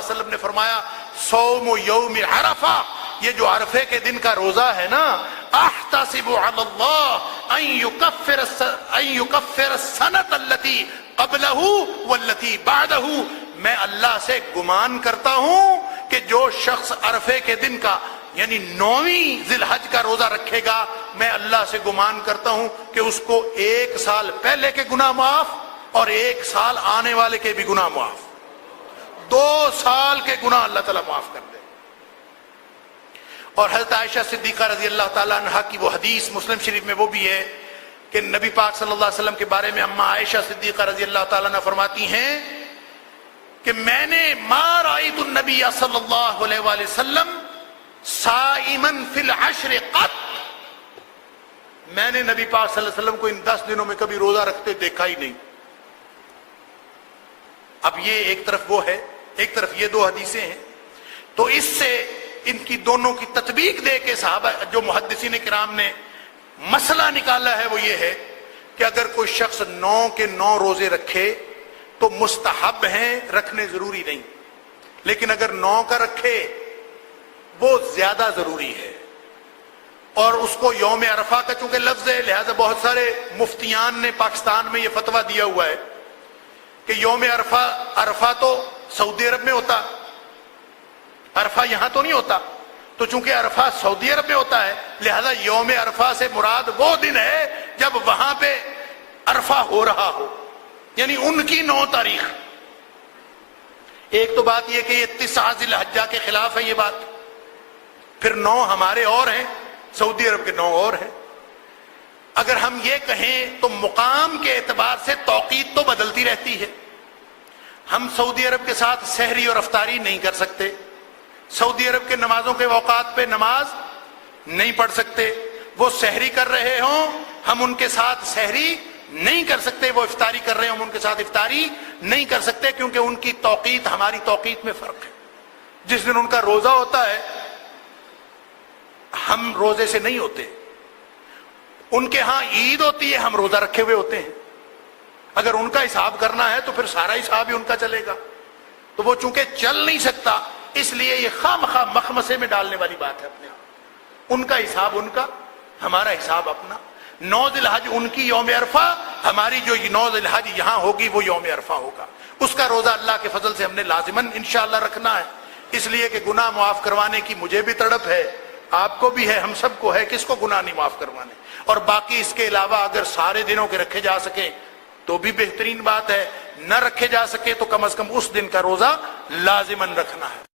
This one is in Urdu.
علیہ وسلم نے فرمایا صوم یوم عرفہ، یہ جو عرفے کے دن کا روزہ ہے نا، احتسب علی اللہ ان یکفر السنۃ التي قبلہ والتي بعدہ، میں اللہ سے گمان کرتا ہوں کہ جو شخص عرفے کے دن کا یعنی 9ویں ذی الحج کا روزہ رکھے گا، میں اللہ سے گمان کرتا ہوں کہ اس کو 1 سال پہلے کے گناہ معاف اور 1 سال آنے والے کے بھی گناہ معاف، 2 سال کے گناہ اللہ تعالیٰ معاف کر دے۔ اور حضرت عائشہ صدیقہ رضی اللہ تعالیٰ عنہا کی وہ حدیث مسلم شریف میں وہ بھی ہے کہ نبی پاک صلی اللہ علیہ وسلم کے بارے میں اما عائشہ صدیقہ رضی اللہ تعالیٰ عنہ فرماتی ہیں کہ میں نے ما رأیت النبی صلی اللہ علیہ وآلہ وسلم صائما فی العشر قط، میں نے نبی پاک صلی اللہ علیہ وسلم کو ان 10 دنوں میں کبھی روزہ رکھتے دیکھا ہی نہیں۔ اب یہ ایک طرف وہ ہے، ایک طرف یہ 2 حدیثیں ہیں، تو اس سے ان کی دونوں کی تطبیق دے کے صحابہ جو محدثین کرام نے مسئلہ نکالا ہے وہ یہ ہے کہ اگر کوئی شخص 9 کے 9 روزے رکھے تو مستحب ہیں، رکھنے ضروری نہیں، لیکن اگر 9 کا رکھے وہ زیادہ ضروری ہے۔ اور اس کو یوم عرفہ کا چونکہ لفظ ہے، لہذا بہت سارے مفتیان نے پاکستان میں یہ فتویٰ دیا ہوا ہے کہ یوم عرفہ تو سعودی عرب میں ہوتا، عرفہ یہاں تو نہیں ہوتا، تو چونکہ عرفہ سعودی عرب میں ہوتا ہے لہذا یوم عرفہ سے مراد وہ دن ہے جب وہاں پہ عرفہ ہو رہا ہو، یعنی ان کی 9 تاریخ۔ ایک تو بات یہ کہ یہ 9 ذی الحجہ کے خلاف ہے یہ بات، پھر 9 ہمارے اور ہیں، سعودی عرب کے 9 اور ہیں۔ اگر ہم یہ کہیں تو مقام کے اعتبار سے توقیت تو بدلتی رہتی ہے، ہم سعودی عرب کے ساتھ سحری اور افطاری نہیں کر سکتے، سعودی عرب کے نمازوں کے اوقات پہ نماز نہیں پڑھ سکتے، وہ سحری کر رہے ہوں ہم ان کے ساتھ سحری نہیں کر سکتے، وہ افطاری کر رہے ہوں ہم ان کے ساتھ افطاری نہیں کر سکتے، کیونکہ ان کی توقیت ہماری توقیت میں فرق ہے۔ جس دن ان کا روزہ ہوتا ہے ہم روزے سے نہیں ہوتے، ان کے ہاں عید ہوتی ہے ہم روزہ رکھے ہوئے ہوتے ہیں۔ اگر ان کا حساب کرنا ہے تو پھر سارا حساب ہی ان کا چلے گا، تو وہ چونکہ چل نہیں سکتا اس لیے یہ خواہ مخمسے میں ڈالنے والی بات ہے اپنے آپ۔ ان کا حساب ان کا، ہمارا حساب اپنا۔ 9 ذی الحج ان کی یوم عرفہ، ہماری جو 9 ذی الحج یہاں ہوگی وہ یوم عرفہ ہوگا۔ اس کا روزہ اللہ کے فضل سے ہم نے لازماً انشاءاللہ رکھنا ہے، اس لیے کہ گناہ معاف کروانے کی مجھے بھی تڑپ ہے، آپ کو بھی ہے، ہم سب کو ہے، کس کو گناہ نہیں معاف کروانے۔ اور باقی اس کے علاوہ اگر سارے دنوں کے رکھے جا سکیں تو بھی بہترین بات ہے، نہ رکھے جا سکے تو کم از کم اس دن کا روزہ لازماً رکھنا ہے۔